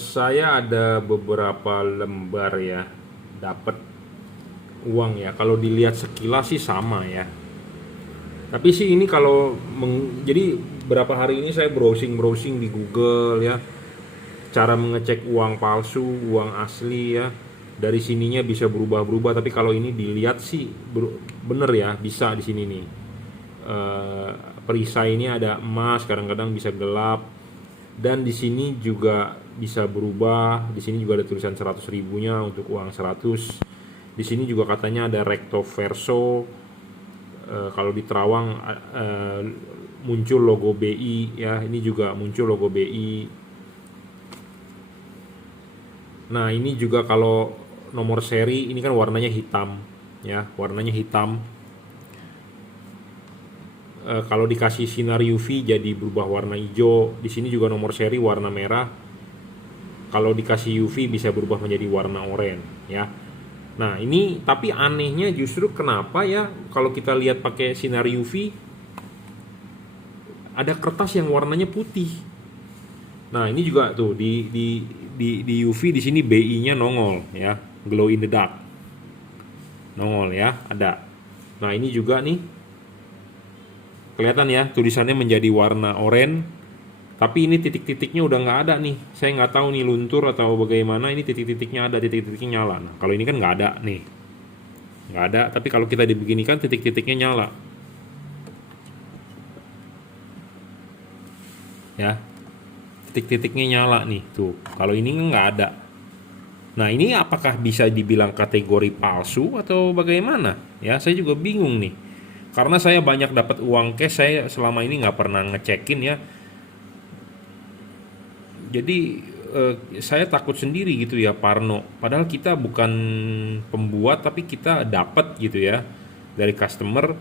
Saya ada beberapa lembar ya, dapat uang ya. Kalau dilihat sekilas sih sama ya. Tapi sih ini kalau jadi berapa hari ini saya browsing-browsing di Google ya, cara mengecek uang palsu, uang asli ya. Dari sininya bisa berubah-berubah, tapi kalau ini dilihat sih bener ya, bisa di sini nih. Eh, Perisai ini ada emas, kadang-kadang bisa gelap, dan di sini juga bisa berubah. Di sini juga ada tulisan 100 ribunya untuk uang 100. Di sini juga katanya ada recto verso. Kalau di Terawang muncul logo BI ya, ini juga muncul logo BI. Nah, ini juga kalau nomor seri ini kan warnanya hitam ya, warnanya hitam. Kalau dikasih sinar UV jadi berubah warna hijau. Di sini juga nomor seri warna merah. Kalau dikasih UV bisa berubah menjadi warna oranye ya. Nah, ini tapi anehnya justru kenapa ya kalau kita lihat pakai sinar UV ada kertas yang warnanya putih. Nah, ini juga tuh di UV di sini BI-nya nongol ya, glow in the dark. Nongol ya, ada. Nah, ini juga nih kelihatan ya tulisannya menjadi warna oranye, tapi ini titik-titiknya udah nggak ada nih. Saya nggak tahu nih luntur atau bagaimana. Ini titik-titiknya ada, titik-titiknya nyala. Nah, kalau ini kan nggak ada nih, nggak ada. Tapi kalau kita dibeginikan titik-titiknya nyala ya, titik-titiknya nyala nih tuh. Kalau ini kan nggak ada. Nah, ini apakah bisa dibilang kategori palsu atau bagaimana ya, saya juga bingung nih. Karena saya banyak dapat uang cash, saya selama ini nggak pernah ngecekin ya. Jadi saya takut sendiri gitu ya, parno. Padahal kita bukan pembuat, tapi kita dapat gitu ya dari customer.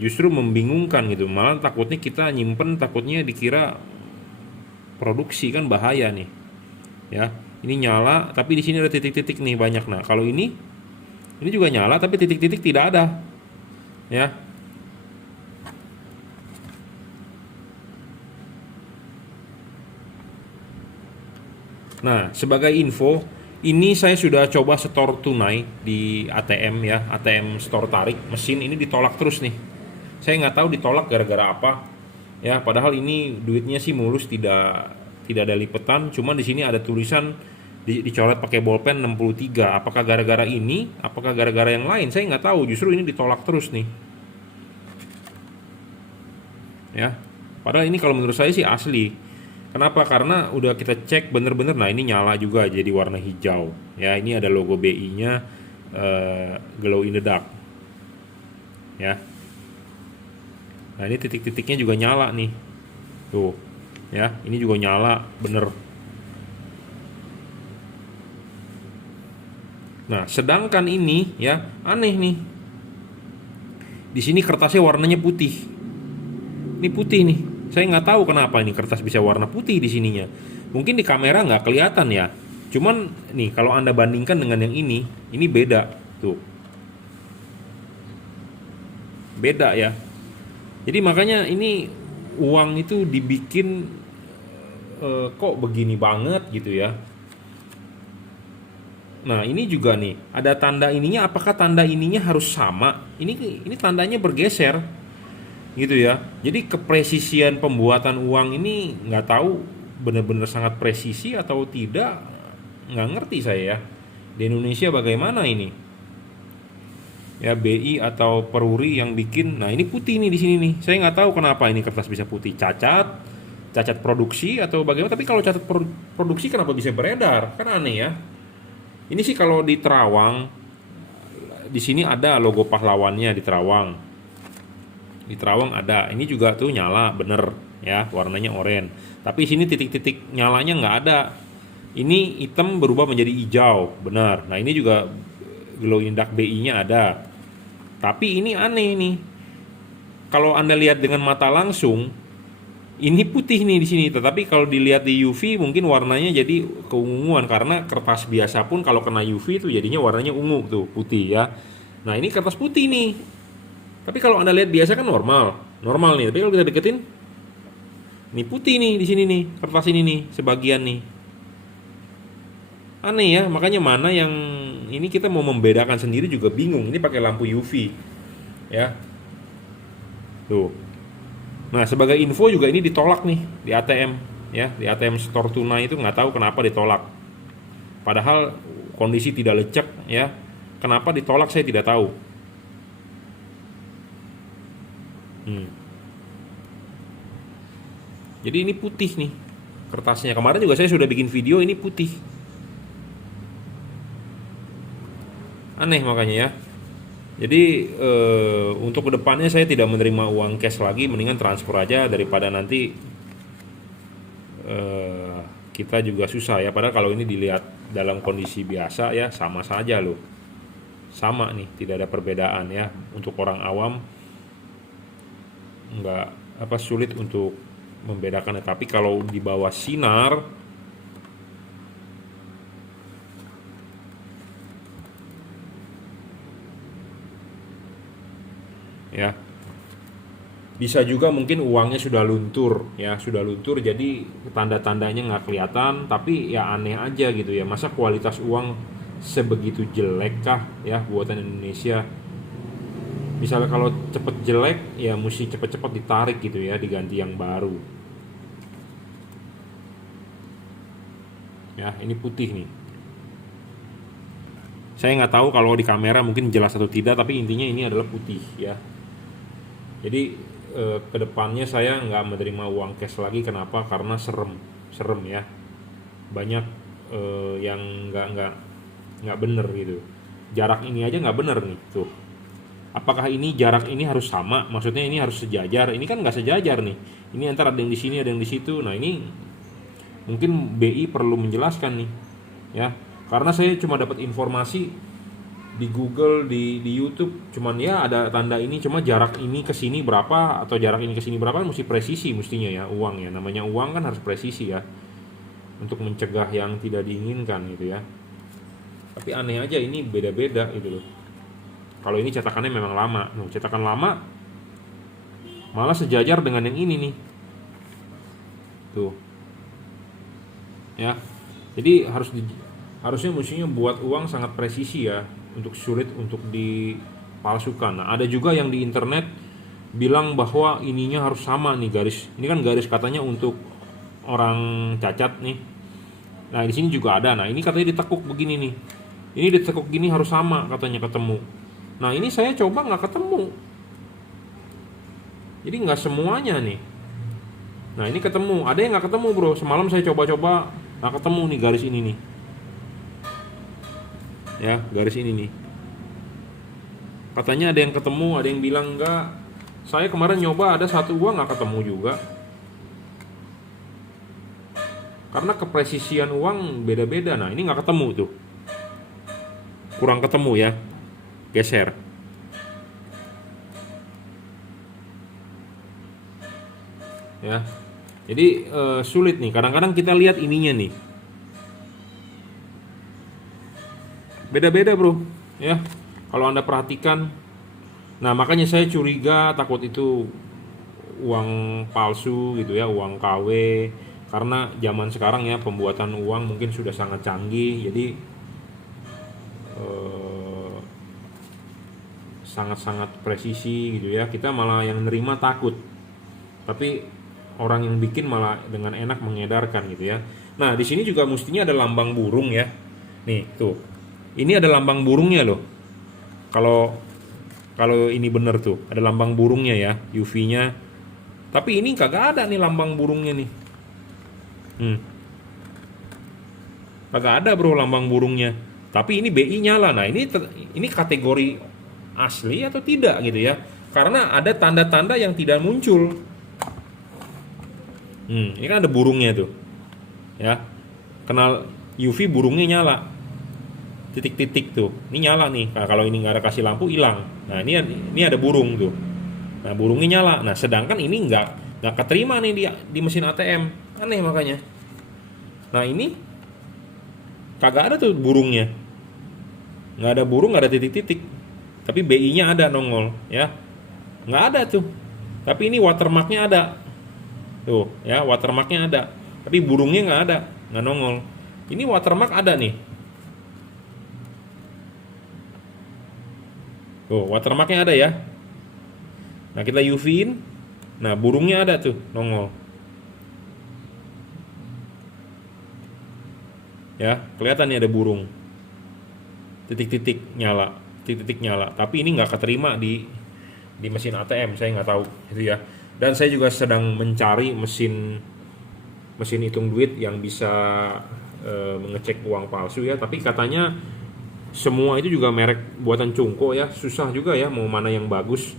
Justru membingungkan gitu. Malah takutnya kita nyimpen, takutnya dikira produksi, kan bahaya nih. Ya, ini nyala, tapi di sini ada titik-titik nih banyak. Nah, kalau ini juga nyala, tapi titik-titik tidak ada. Ya, nah, sebagai info, ini saya sudah coba setor tunai di ATM ya, ATM store tarik mesin ini ditolak terus nih. Saya nggak tahu ditolak gara-gara apa. Ya, padahal ini duitnya sih mulus, tidak ada lipetan, cuman di sini ada tulisan dicoret pakai bolpen 63. Apakah gara-gara ini? Apakah gara-gara yang lain? Saya nggak tahu. Justru ini ditolak terus nih. Ya, padahal ini kalau menurut saya sih asli. Kenapa? Karena udah kita cek bener-bener. Nah, ini nyala juga jadi warna hijau ya. Ini ada logo BI-nya, glow in the dark ya. Nah, ini titik-titiknya juga nyala nih tuh ya, ini juga nyala bener. Nah, sedangkan ini ya aneh nih, di sini kertasnya warnanya putih. Ini putih nih. Saya nggak tahu kenapa ini kertas bisa warna putih di sininya. Mungkin di kamera nggak kelihatan ya. Cuman nih kalau Anda bandingkan dengan yang ini beda tuh. Beda ya. Jadi makanya ini uang itu dibikin kok begini banget gitu ya. Nah, ini juga nih ada tanda ininya. Apakah tanda ininya harus sama? Ini tandanya bergeser gitu ya. Jadi kepresisian pembuatan uang ini nggak tahu benar-benar sangat presisi atau tidak, nggak ngerti saya ya. Di Indonesia bagaimana ini? Ya, BI atau Peruri yang bikin. Nah, ini putih nih di sini nih. Saya nggak tahu kenapa ini kertas bisa putih. Cacat produksi atau bagaimana? Tapi kalau cacat produksi kenapa bisa beredar? Kan aneh ya. Ini sih kalau di Terawang, di sini ada logo pahlawannya di Terawang. Di Terawang ada. Ini juga tuh nyala bener ya, warnanya oranye. Tapi sini titik-titik nyalanya nggak ada. Ini hitam berubah menjadi hijau, benar. Nah, ini juga glow in dark BI-nya ada. Tapi ini aneh nih. Kalau Anda lihat dengan mata langsung, ini putih nih di sini. Tetapi kalau dilihat di UV mungkin warnanya jadi keunguan, karena kertas biasa pun kalau kena UV itu jadinya warnanya ungu tuh, putih ya. Nah, ini kertas putih nih. Tapi kalau Anda lihat biasa kan normal. Normal nih. Tapi kalau kita deketin, ini putih nih di sini nih, kertas ini nih sebagian nih. Aneh ya, makanya mana yang ini kita mau membedakan sendiri juga bingung. Ini pakai lampu UV, ya. Tuh. Nah, sebagai info juga ini ditolak nih di ATM, ya. Di ATM store tunai itu nggak tahu kenapa ditolak. Padahal kondisi tidak lecek, ya. Kenapa ditolak saya tidak tahu. Hmm. Jadi ini putih nih kertasnya. Kemarin juga saya sudah bikin video, ini putih. Aneh makanya ya. Jadi untuk kedepannya saya tidak menerima uang cash lagi, mendingan transfer aja daripada nanti eh, kita juga susah ya. Padahal kalau ini dilihat dalam kondisi biasa ya sama saja loh, sama nih, tidak ada perbedaan ya. Untuk orang awam nggak apa sulit untuk membedakannya. Tapi kalau di bawah sinar ya, bisa juga mungkin uangnya sudah luntur ya, sudah luntur jadi tanda-tandanya nggak kelihatan, tapi ya aneh aja gitu ya, masa kualitas uang sebegitu jelek kah ya buatan Indonesia. Misalnya kalau cepet jelek ya mesti cepet-cepet ditarik gitu ya, diganti yang baru ya. Ini putih nih, saya nggak tahu kalau di kamera mungkin jelas atau tidak, tapi intinya ini adalah putih ya. Jadi kedepannya saya nggak menerima uang cash lagi. Kenapa? Karena serem ya. Banyak yang nggak bener gitu. Jarak ini aja nggak bener nih tuh. Apakah ini jarak ini harus sama? Maksudnya ini harus sejajar? Ini kan nggak sejajar nih. Ini antara ada yang di sini, ada yang di situ. Nah ini mungkin BI perlu menjelaskan nih, ya. Karena saya cuma dapat informasi di Google, di YouTube, cuman ya ada tanda ini, cuma jarak ini ke sini berapa atau jarak ini ke sini berapa kan mesti presisi mestinya ya, uang ya. Namanya uang kan harus presisi ya, untuk mencegah yang tidak diinginkan gitu ya. Tapi aneh aja ini beda-beda gitu loh. Kalau ini cetakannya memang lama, cetakan lama malah sejajar dengan yang ini nih. Tuh. Ya. Jadi harusnya mestinya buat uang sangat presisi ya, untuk sulit untuk dipalsukan. Nah, ada juga yang di internet bilang bahwa ininya harus sama nih garis. Ini kan garis katanya untuk orang cacat nih. Nah, di sini juga ada. Nah, ini katanya ditekuk begini nih. Ini ditekuk gini harus sama katanya ketemu. Nah, ini saya coba nggak ketemu. Jadi nggak semuanya nih. Nah, ini ketemu. Ada yang nggak ketemu bro. Semalam saya coba-coba nggak ketemu nih garis ini nih. Ya, garis ini nih. Katanya ada yang ketemu, ada yang bilang enggak. Saya kemarin nyoba ada satu uang nggak ketemu juga. Karena kepresisian uang beda-beda. Nah, ini nggak ketemu tuh. Kurang ketemu ya. Geser. Ya. Jadi sulit nih. Kadang-kadang kita lihat ininya nih. Beda-beda bro, ya. Kalau Anda perhatikan, nah makanya saya curiga takut itu uang palsu gitu ya, uang KW. Karena zaman sekarang ya pembuatan uang mungkin sudah sangat canggih, jadi sangat-sangat presisi gitu ya. Kita malah yang nerima takut, tapi orang yang bikin malah dengan enak mengedarkan gitu ya. Nah di sini juga mestinya ada lambang burung ya. Nih tuh. Ini ada lambang burungnya loh. Kalau ini bener tuh, ada lambang burungnya ya, UV-nya. Tapi ini kagak ada nih lambang burungnya nih. Kagak ada bro lambang burungnya. Tapi ini BI nyala. Nah, ini kategori asli atau tidak gitu ya. Karena ada tanda-tanda yang tidak muncul. Ini kan ada burungnya tuh. Ya. Kenal UV burungnya nyala. Titik-titik tuh, ini nyala nih. Nah, kalau ini nggak ada kasih lampu hilang. Nah ini ada burung tuh. Nah burungnya nyala. Nah sedangkan ini nggak keterima nih di mesin ATM. Aneh makanya. Nah ini kagak ada tuh burungnya. Nggak ada burung, nggak ada titik-titik. Tapi BI-nya ada nongol ya. Nggak ada tuh. Tapi ini watermarknya ada. Tuh ya watermarknya ada. Tapi burungnya nggak ada, nggak nongol. Ini watermark ada nih. Tuh, watermarknya ada ya. Nah, kita UV-in. Nah, burungnya ada tuh, nongol. Ya, kelihatan nih ada burung. Titik-titik nyala, titik-titik nyala. Tapi ini nggak keterima di mesin ATM, saya nggak tahu gitu ya. Dan saya juga sedang mencari mesin hitung duit yang bisa mengecek uang palsu ya. Tapi katanya semua itu juga merek buatan Cungko ya, susah juga ya mau mana yang bagus.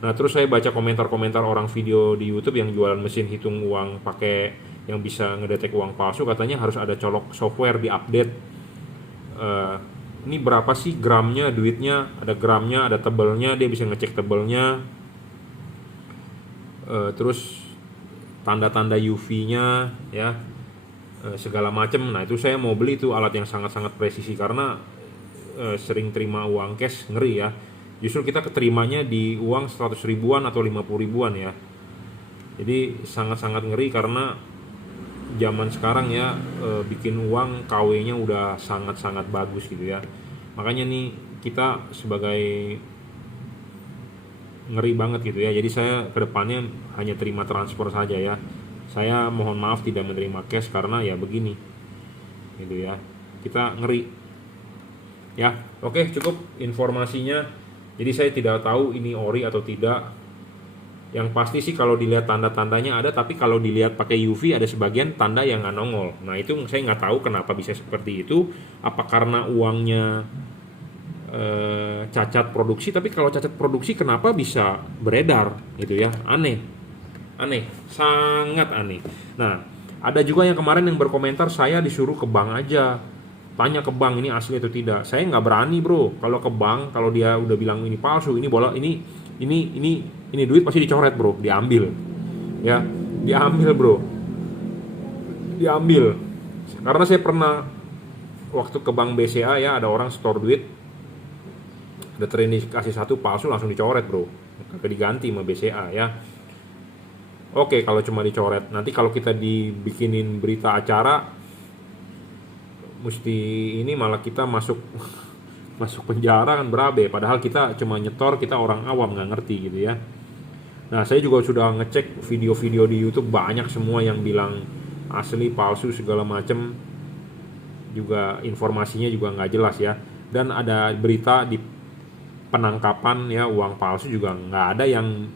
Nah, terus saya baca komentar-komentar orang video di YouTube yang jualan mesin hitung uang pakai yang bisa ngedetek uang palsu, katanya harus ada colok software di update. Ini berapa sih gramnya duitnya, ada gramnya, ada tebelnya, dia bisa ngecek tebelnya. Terus tanda-tanda UV-nya ya, segala macam. Nah, itu saya mau beli tuh alat yang sangat-sangat presisi karena sering terima uang cash, ngeri ya. Justru kita keterimanya di uang 100 ribuan atau 50 ribuan ya. Jadi sangat-sangat ngeri karena zaman sekarang ya, bikin uang KW-nya udah sangat-sangat bagus gitu ya. Makanya nih kita sebagai ngeri banget gitu ya. Jadi saya kedepannya hanya terima transfer saja ya. Saya mohon maaf tidak menerima cash karena ya begini gitu ya. Kita ngeri. Ya, oke, cukup informasinya. Jadi saya tidak tahu ini ori atau tidak. Yang pasti sih kalau dilihat tanda-tandanya ada, tapi kalau dilihat pakai UV ada sebagian tanda yang nggak nongol. Nah, itu saya nggak tahu kenapa bisa seperti itu. Apa karena uangnya cacat produksi? Tapi kalau cacat produksi kenapa bisa beredar gitu ya? Aneh, sangat aneh. Nah, ada juga yang kemarin yang berkomentar saya disuruh ke bank aja. Tanya ke bank ini asli atau tidak. Saya nggak berani bro. Kalau ke bank, kalau dia udah bilang ini palsu, ini bola, ini duit pasti dicoret bro, diambil. Ya, diambil bro, diambil. Karena saya pernah waktu ke bank BCA ya, ada orang store duit, ada terindikasi satu palsu langsung dicoret bro, kagak diganti sama BCA ya. Oke, kalau cuma dicoret, nanti kalau kita dibikinin berita acara mesti ini malah kita masuk penjara kan berabe, padahal kita cuma nyetor, kita orang awam nggak ngerti gitu ya. Nah, saya juga sudah ngecek video-video di YouTube, banyak semua yang bilang asli palsu segala macem, juga informasinya juga nggak jelas ya. Dan ada berita di penangkapan ya uang palsu juga nggak ada yang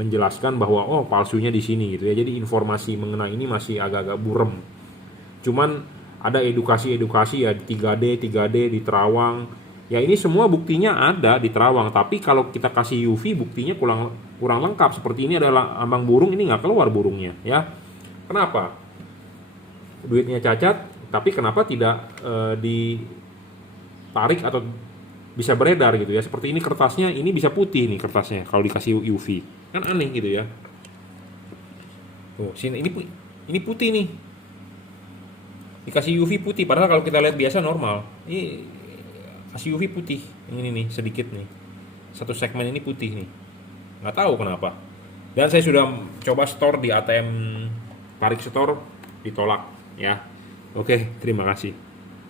menjelaskan bahwa oh palsunya di sini gitu ya. Jadi informasi mengenai ini masih agak-agak burem. Cuman ada edukasi ya di 3D di Terawang. Ya ini semua buktinya ada di Terawang, tapi kalau kita kasih UV buktinya kurang lengkap. Seperti ini adalah ambang burung, ini nggak keluar burungnya ya. Kenapa? Duitnya cacat, tapi kenapa tidak ditarik atau bisa beredar gitu ya. Seperti ini kertasnya, ini bisa putih nih kertasnya kalau dikasih UV. Kan aneh gitu ya. Tuh, sini ini putih nih. Dikasih UV putih, padahal kalau kita lihat biasa normal. Ini kasih UV putih, ini nih sedikit nih, satu segmen ini putih nih, nggak tahu kenapa. Dan saya sudah coba store di ATM Tarik Store, ditolak ya. Oke, terima kasih.